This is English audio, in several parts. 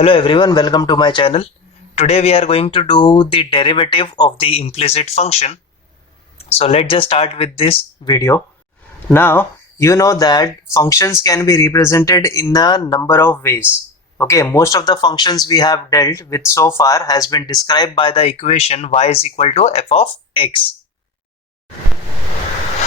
Hello everyone, welcome to my channel. Today we are going to do the derivative of the implicit function. So let's just start with this video. Now you know that functions can be represented in a number of ways. Okay, most of the functions we have dealt with so far has been described by the equation y is equal to f of x.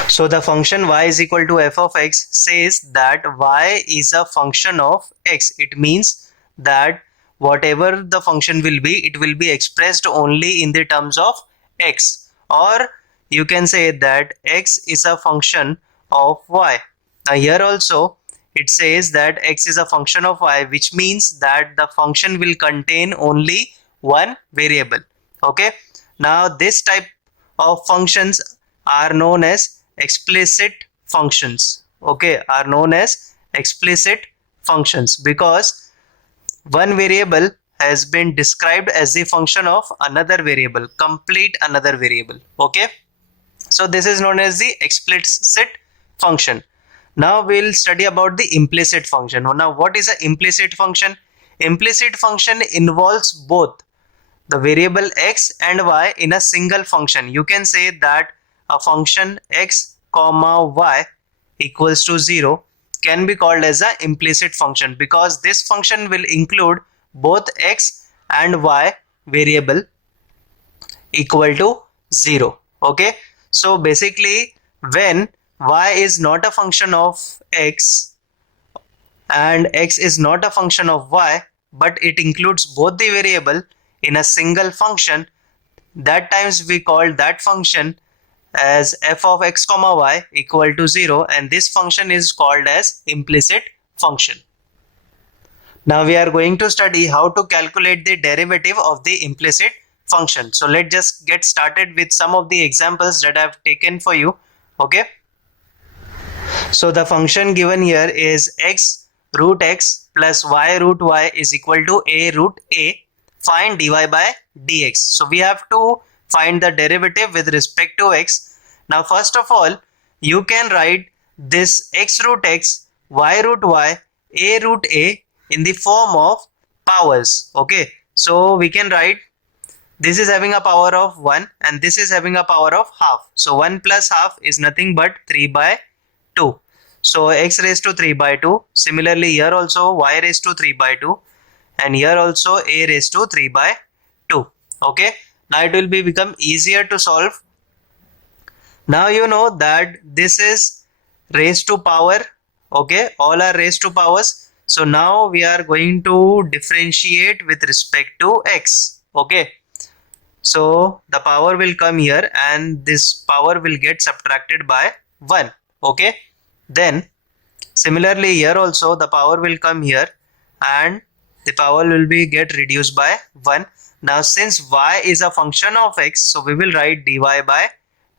So the function y is equal to f of x says that y is a function of x. It means that whatever the function will be, it will be expressed only in the terms of x, or you can say that x is a function of y. Now here also it says that x is a function of y, which means that the function will contain only one variable. Okay, now this type of functions are known as explicit functions. Okay, are known as explicit functions because one variable has been described as a function of another variable, complete another variable. Okay, so this is known as the explicit function. Now we'll study about the implicit function. Now what is an implicit function? Implicit function involves both the variable x and y in a single function. You can say that a function x comma y equals to 0 can be called as an implicit function because this function will include both x and y variable equal to 0. Okay, so basically when y is not a function of x and x is not a function of y, but it includes both the variable in a single function, that times we call that function as f of x comma y equal to 0, and this function is called as implicit function. Now we are going to study how to calculate the derivative of the implicit function. So let's just get started with some of the examples that I have taken for you. Okay, so the function given here is x root x plus y root y is equal to a root a. Find dy by dx. So we have to find the derivative with respect to x. Now first of all, you can write this x root x, y root y, a root a in the form of powers. Okay, so we can write this is having a power of 1 and this is having a power of half. So 1 plus half is nothing but 3 by 2. So x raised to 3 by 2. Similarly here also y raised to 3 by 2. And here also a raised to 3 by 2. Okay, now it will become easier to solve. Now you know that this is raised to power. Okay, all are raised to powers. So now we are going to differentiate with respect to x. Okay, so the power will come here and this power will get subtracted by 1. Okay, then similarly here also the power will come here and the power will be get reduced by 1. Now since y is a function of x, so we will write dy by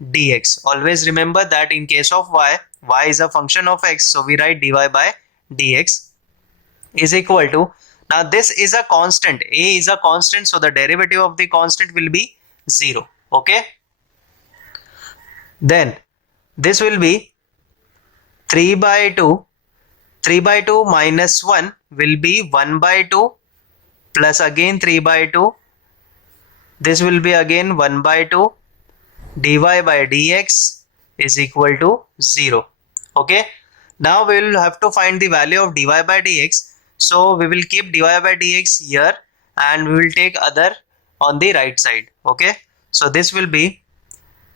dx. Always remember that in case of y is a function of x, so we write dy by dx is equal to, now this is a constant, a is a constant, so the derivative of the constant will be 0. Okay, then this will be 3 by 2. 3 by 2 minus 1 will be 1 by 2 plus again 3 by 2. This will be again 1 by 2. Dy by dx is equal to 0. Okay, now we will have to find the value of dy by dx. So we will keep dy by dx here and we will take other on the right side. Okay, so this will be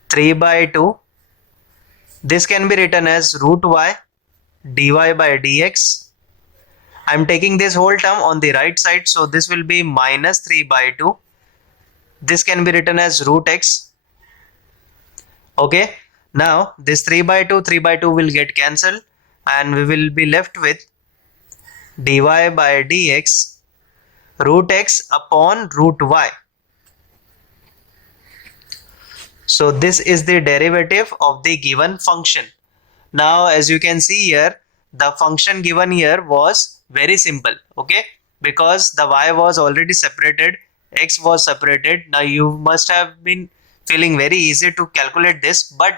3 by 2. This can be written as root y dy by dx. I am taking this whole term on the right side, so this will be minus 3 by 2. This can be written as root x. Okay, now this 3 by 2 will get cancelled and we will be left with dy by dx root x upon root y. So this is the derivative of the given function. Now as you can see here, the function given here was very simple. Okay, because the y was already separated, x was separated. Now you must have been feeling very easy to calculate this, but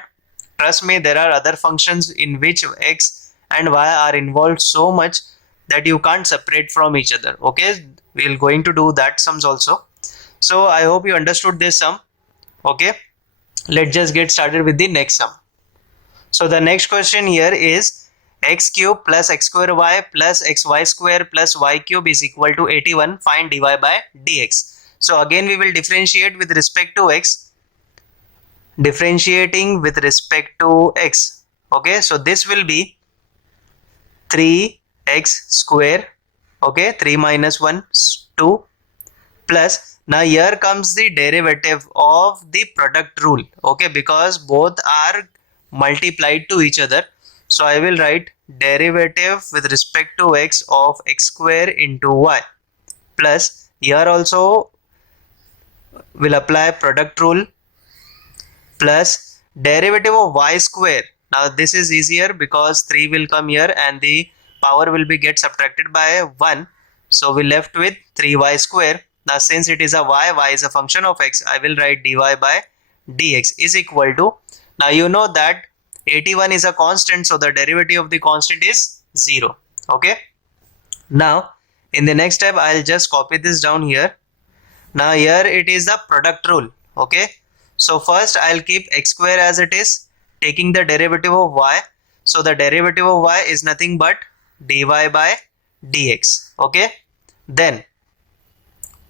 trust me, there are other functions in which x and y are involved so much that you can't separate from each other. Okay, we'll going to do that sums also. So I hope you understood this sum. Okay, let's just get started with the next sum. So the next question here is x cube plus x square y plus xy square plus y cube is equal to 81. Find dy by dx. So again we will differentiate with respect to x. Differentiating with respect to x. Okay, so this will be 3x square. Okay, 3 minus 1 2 plus, now here comes the derivative of the product rule. Okay, because both are multiplied to each other, so I will write derivative with respect to x of x square into y, plus here also will apply product rule, plus derivative of y square. Now this is easier because 3 will come here and the power will be get subtracted by 1, so we left with 3y square. Now since it is a y is a function of x, I will write dy by dx is equal to, now you know that 81 is a constant, so the derivative of the constant is 0. Okay, now in the next step I'll just copy this down here. Now here it is the product rule. Okay, so first I'll keep x square as it is, taking the derivative of y, so the derivative of y is nothing but dy by dx. Okay, then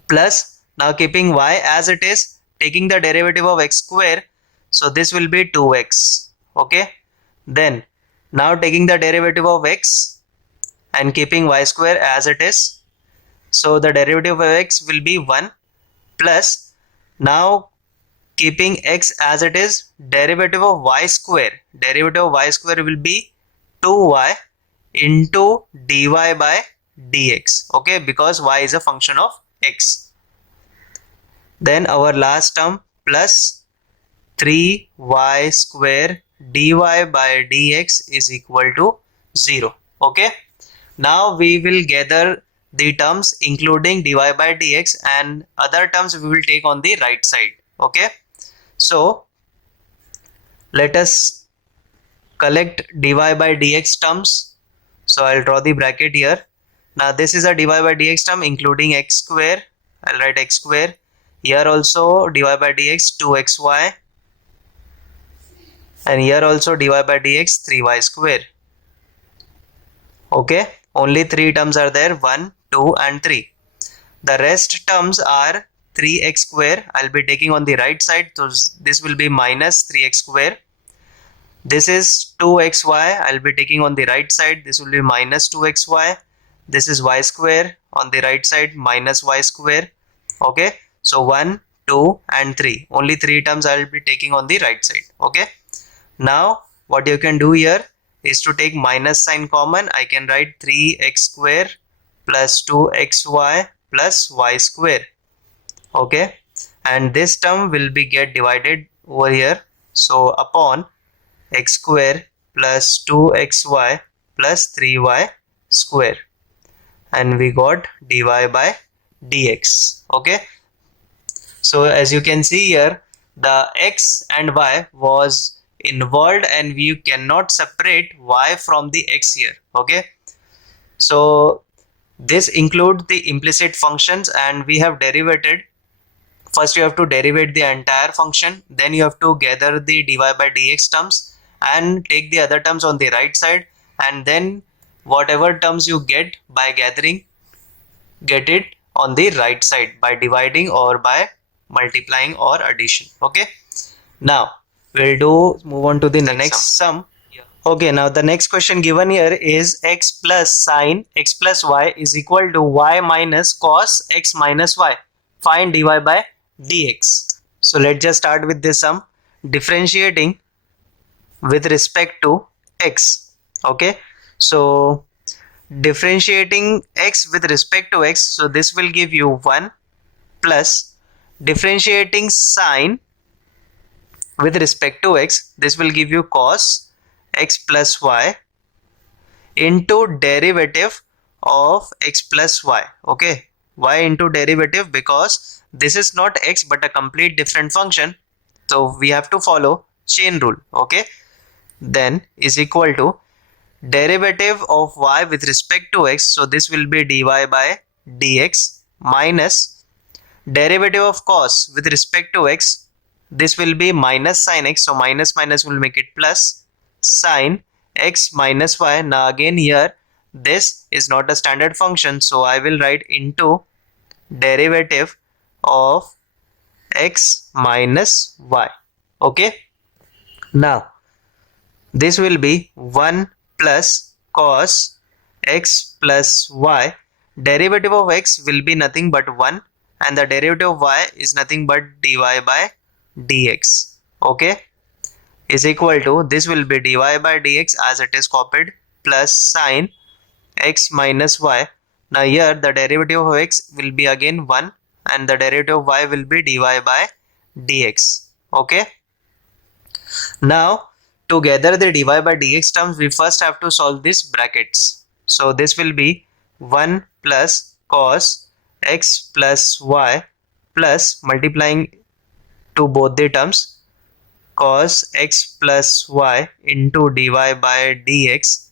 plus, now keeping y as it is, taking the derivative of x square, so this will be 2x. Okay, then now taking the derivative of x and keeping y square as it is, so the derivative of x will be 1, plus now keeping x as it is, derivative of y square, derivative of y square will be 2y into dy by dx. Okay, because y is a function of x. Then our last term plus 3y square dy by dx is equal to 0. Okay, now we will gather the terms including dy by dx, and other terms we will take on the right side. Okay, so let us collect dy by dx terms. So I'll draw the bracket here. Now this is a dy by dx term including x square. I'll write x square. Here also dy by dx 2xy, and here also dy by dx 3y square. Okay, only 3 terms are there, 1, 2 and 3. The rest terms are 3x square. I'll be taking on the right side, so this will be minus 3x square. This is 2xy. I'll be taking on the right side, this will be minus 2xy. This is y square, on the right side minus y square. Okay, so 1, 2 and 3, only 3 terms I will be taking on the right side. Okay, now what you can do here is to take minus sign common. I can write 3x square plus 2xy plus y square. Okay, and this term will be get divided over here, so upon x square plus 2xy plus 3y square, and we got dy by dx. Okay, so as you can see here, the x and y was involved and we cannot separate y from the x here. Okay, so this includes the implicit functions, and we have derivated. First you have to derivate the entire function, then you have to gather the dy by dx terms and take the other terms on the right side, and then whatever terms you get by gathering, get it on the right side by dividing or by multiplying or addition. Okay, now we'll move on to the next sum. Okay, now the next question given here is x plus sine x plus y is equal to y minus cos x minus y. Find dy by dx. So let's just start with this sum. Differentiating with respect to x. Okay, so differentiating x with respect to x, so this will give you 1, plus differentiating sine with respect to x, this will give you cos x plus y into derivative of x plus y. Okay, y into derivative because this is not x but a complete different function, so we have to follow chain rule. Okay, then is equal to derivative of y with respect to x, so this will be dy by dx minus derivative of cos with respect to x. This will be minus sin x, so minus minus will make it plus sin x minus y. Now again here this is not a standard function, so I will write into derivative of x minus y. Okay, now this will be 1 plus cos x plus y. Derivative of x will be nothing but 1 and the derivative of y is nothing but dy by dx. Okay, is equal to, this will be dy by dx as it is copied, plus sin x minus y. Now here the derivative of x will be again 1 and the derivative of y will be dy by dx. Okay, now to gather the dy by dx terms, we first have to solve these brackets. So this will be 1 plus cos x plus y plus multiplying to both the terms cos x plus y into dy by dx.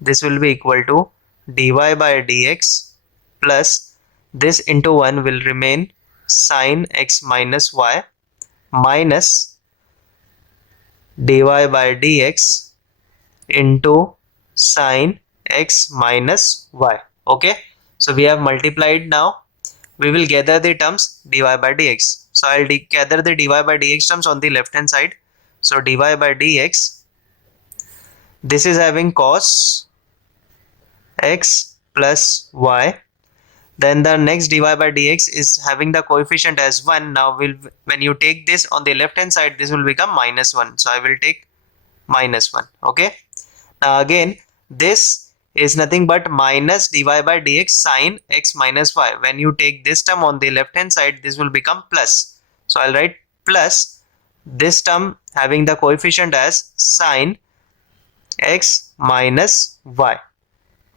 This will be equal to dy by dx plus this into 1 will remain sin x minus y minus dy by dx into sin x minus y. Okay, so we have multiplied. Now we will gather the terms dy by dx. So I'll gather the dy by dx terms on the left hand side. So dy by dx, this is having cos x plus y. Then the next dy by dx is having the coefficient as 1. Now when you take this on the left hand side, this will become minus 1. So I will take minus 1. Okay, now again this is nothing but minus dy by dx sin x minus y. When you take this term on the left hand side, this will become plus. So I'll write plus this term having the coefficient as sin x minus y.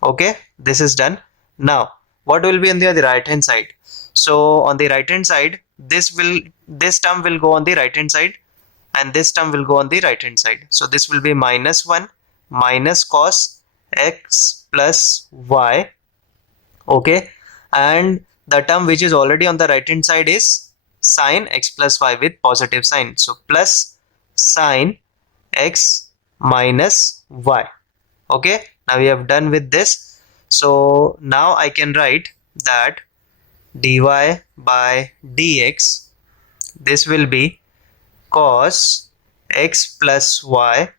Okay, this is done. Now what will be on the right hand side? So on the right hand side, this term will go on the right hand side and this term will go on the right hand side. So this will be minus 1 minus cos x plus y. Okay, and the term which is already on the right hand side is sin x plus y with positive sign. So plus sin x minus y. Okay, now we have done with this. So now I can write that dy by dx, this will be cos x plus y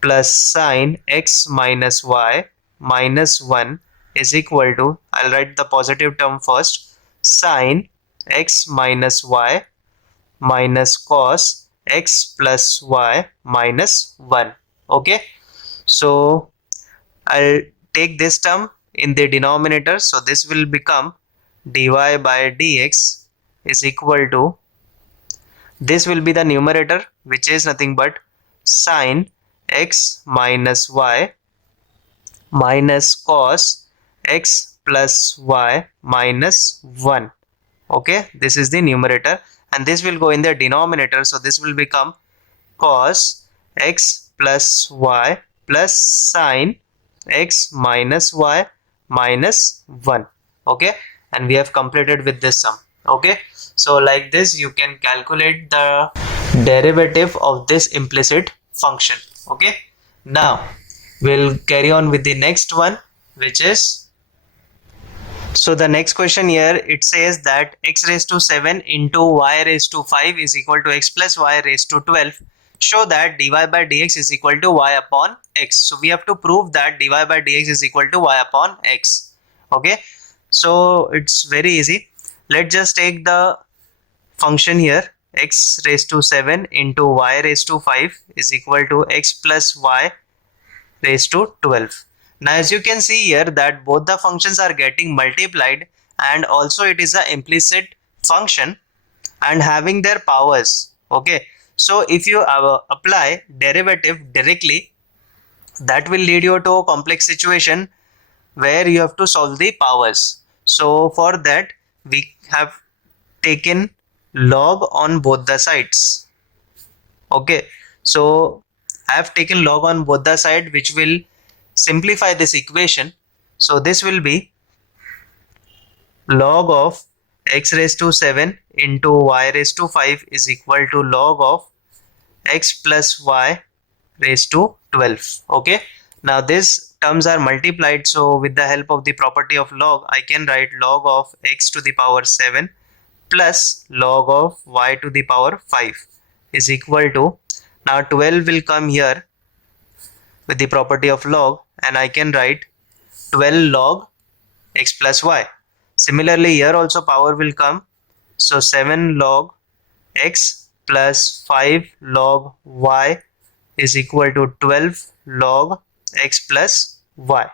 plus sin x minus y minus 1 is equal to, I'll write the positive term first, sin x minus y minus cos x plus y minus 1. Okay, so I'll take this term in the denominator. So this will become dy by dx is equal to, this will be the numerator which is nothing but sin x minus y minus cos x plus y minus 1. Okay, this is the numerator and this will go in the denominator. So this will become cos x plus y plus sin x minus y minus 1. Okay, and we have completed with this sum. Okay, so like this you can calculate the derivative of this implicit function. Okay, now we'll carry on with the next one, which is, so the next question here, it says that x raised to 7 into y raised to 5 is equal to x plus y raised to 12. Show that dy by dx is equal to y upon x. So we have to prove that dy by dx is equal to y upon x. Okay, so it's very easy. Let's just take the function here, x raised to 7 into y raised to 5 is equal to x plus y raised to 12. Now as you can see here that both the functions are getting multiplied and also it is an implicit function and having their powers. Okay, so if you apply derivative directly, that will lead you to a complex situation where you have to solve the powers. So for that we have taken log on both the sides. Okay, so I have taken log on both the side, which will simplify this equation. So this will be log of x raised to 7 into y raised to 5 is equal to log of x plus y raised to 12. Okay, now these terms are multiplied, so with the help of the property of log I can write log of x to the power 7 plus log of y to the power 5 is equal to, now 12 will come here with the property of log, and I can write 12 log x plus y. Similarly here also power will come, so 7 log x plus 5 log y is equal to 12 log x plus y.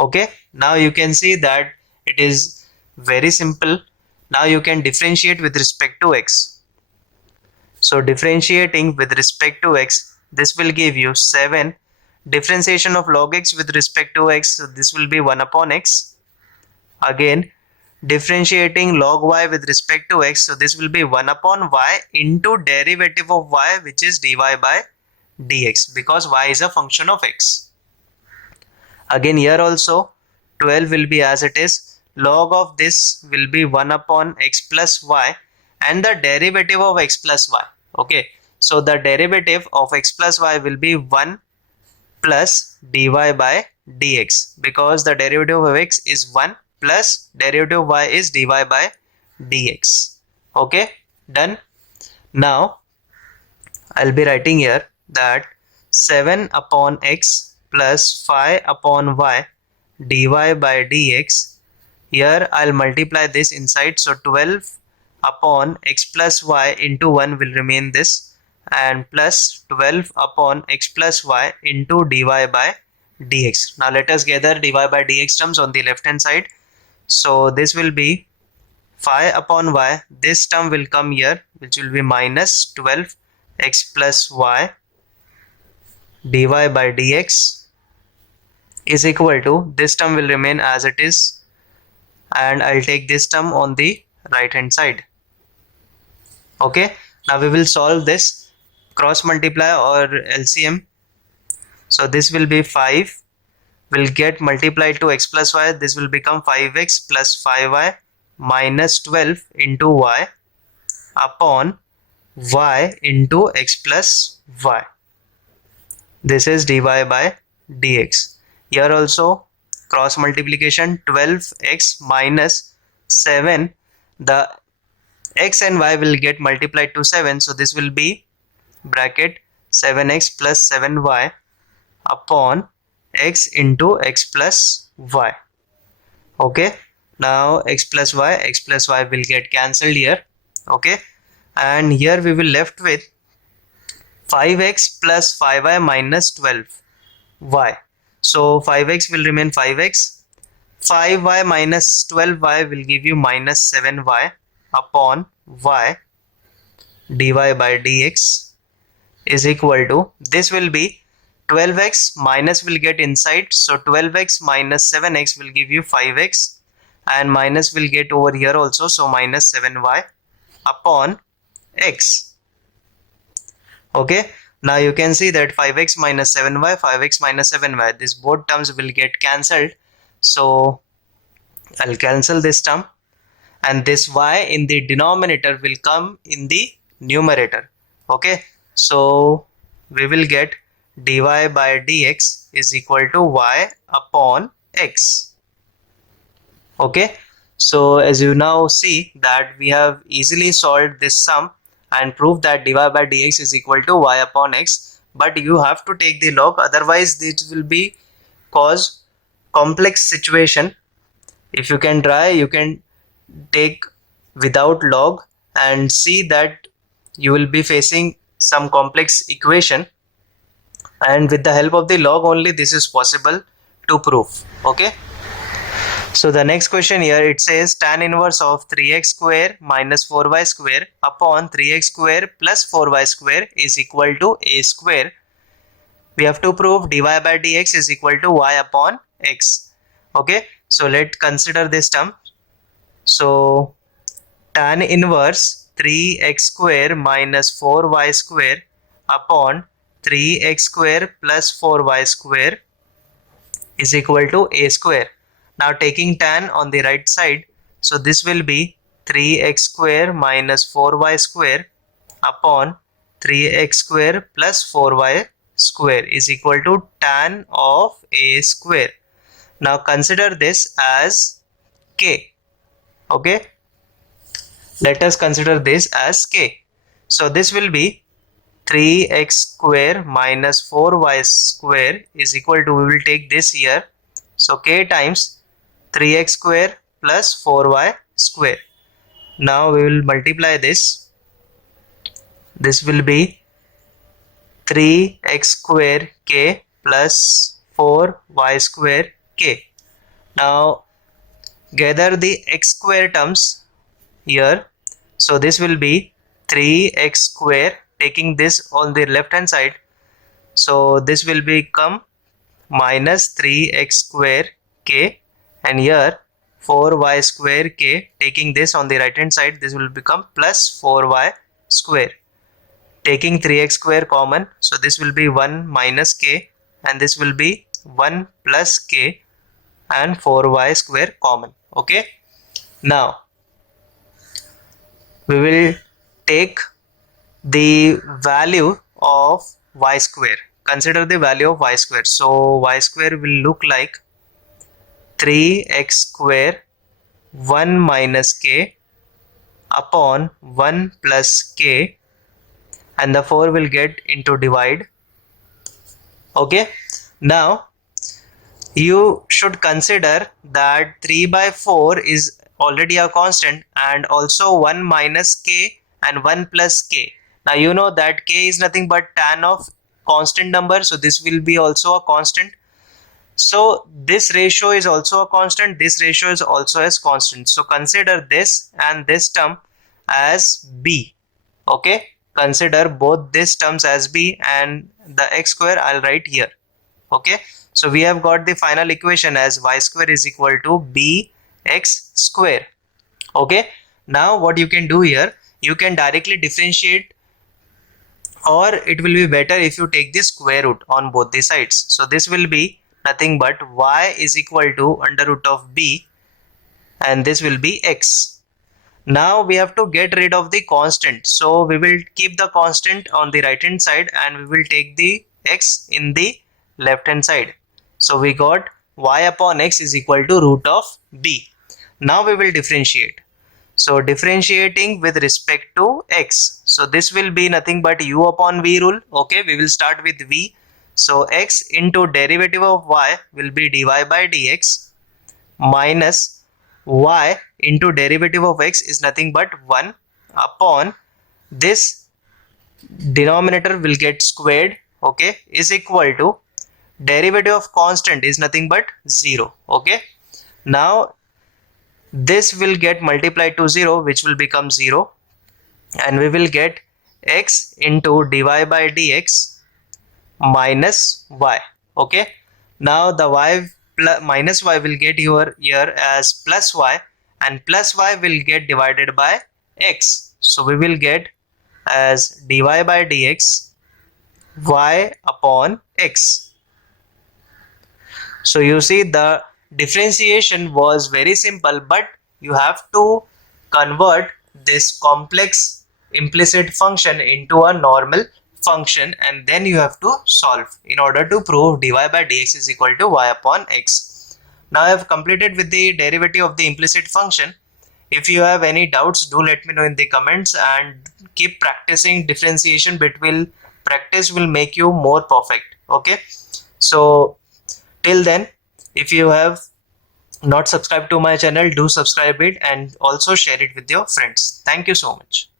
Okay, now you can see that it is very simple. Now you can differentiate with respect to x. So differentiating with respect to x, this will give you 7. Differentiation of log x with respect to x, so this will be 1 upon x. Again, differentiating log y with respect to x, so this will be 1 upon y into derivative of y, which is dy by dx, because y is a function of x. Again here also 12 will be as it is, log of this will be 1 upon x plus y and the derivative of x plus y. Okay, so the derivative of x plus y will be 1 plus dy by dx, because the derivative of x is 1 plus derivative of y is dy by dx. Okay, done. Now I'll be writing here that 7 upon x plus 5 upon y dy by dx. Here I'll multiply this inside, so 12 upon x plus y into 1 will remain this, and plus 12 upon x plus y into dy by dx. Now let us gather dy by dx terms on the left hand side. So this will be 5 upon y, this term will come here, which will be minus 12 x plus y dy by dx is equal to, this term will remain as it is, and I'll take this term on the right hand side. Okay, now we will solve this, cross multiply or LCM. So this will be 5 will get multiplied to x plus y, this will become 5x plus 5y minus 12 into y upon y into x plus y. This is dy by dx. Here also cross multiplication, 12x minus 7, the x and y will get multiplied to 7, so this will be bracket 7x plus 7y upon x into x plus y. Okay, now x plus y will get cancelled here. Okay, and here we will left with 5x plus 5y minus 12y. So 5x will remain 5x, 5y minus 12y will give you minus 7y upon y dy by dx is equal to, this will be 12x minus will get inside, so 12x minus 7x will give you 5x, and minus will get over here also, so minus 7y upon x. Okay, now you can see that 5x minus 7y, 5x minus 7y, this both terms will get cancelled, so I'll cancel this term, and this y in the denominator will come in the numerator. Okay, so we will get dy by dx is equal to y upon x. Okay, so as you now see that we have easily solved this sum and proved that dy by dx is equal to y upon x, but you have to take the log, otherwise this will be cause complex situation. If you can try, you can take without log and see that you will be facing some complex equation, and with the help of the log only this is possible to prove. Okay, so the next question here, it says tan inverse of 3x square minus 4y square upon 3x square plus 4y square is equal to a square. We have to prove dy by dx is equal to y upon x. Okay, so let's consider this term. So tan inverse 3x square minus 4y square upon 3x square plus 4y square is equal to a square. Now taking tan on the right side, So this will be 3x square minus 4y square upon 3x square plus 4y square is equal to tan of a square. Now consider this as k. Okay, let us consider this as k. So this will be 3x square minus 4y square is equal to, we will take this here, so k times 3x square plus 4y square. Now we will multiply this. This will be 3x square k plus 4y square k. Now gather the x square terms here. So this will be 3x square, taking this on the left hand side. So this will become minus 3x square k, and here 4y square k, taking this on the right hand side, this will become plus 4y square. Taking 3x square common, so this will be 1 minus k, and this will be 1 plus k, and 4y square common. Okay, now we will take the value of y square. Consider the value of y square. So y square will look like 3x square 1 minus k upon 1 plus k, and the 4 will get into divide. Okay, now you should consider that 3 by 4 is already a constant, and also 1 minus k and 1 plus k. Now you know that k is nothing but tan of constant number, so this will be also a constant. So this ratio is also a constant, this ratio is also as constant. So consider this and this term as b. Okay, consider both these terms as b, and the x square I'll write here. Okay, so we have got the final equation as y square is equal to bx square. Okay, now what you can do here, you can directly differentiate, or it will be better if you take the square root on both the sides. So this will be nothing but y is equal to under root of b, and this will be x. Now we have to get rid of the constant, so we will keep the constant on the right hand side, and we will take the x in the left hand side. So we got y upon x is equal to root of b. Now we will differentiate. So differentiating with respect to x, so this will be nothing but u upon v rule. Okay, we will start with v. So x into derivative of y will be dy by dx minus y into derivative of x is nothing but 1 upon this denominator will get squared. Okay, is equal to derivative of constant is nothing but 0. Okay, now this will get multiplied to 0, which will become 0, and we will get x into dy by dx minus y. Okay, now the y minus y will get here as plus y, and plus y will get divided by x. So we will get as dy by dx y upon x. So you see, the differentiation was very simple, but you have to convert this complex implicit function into a normal function, and then you have to solve in order to prove dy by dx is equal to y upon x. Now I have completed with the derivative of the implicit function. If you have any doubts, do let me know in the comments, and keep practicing differentiation. Between practice will make you more perfect. Okay, so till then, if you have not subscribed to my channel, do subscribe it and also share it with your friends. Thank you so much.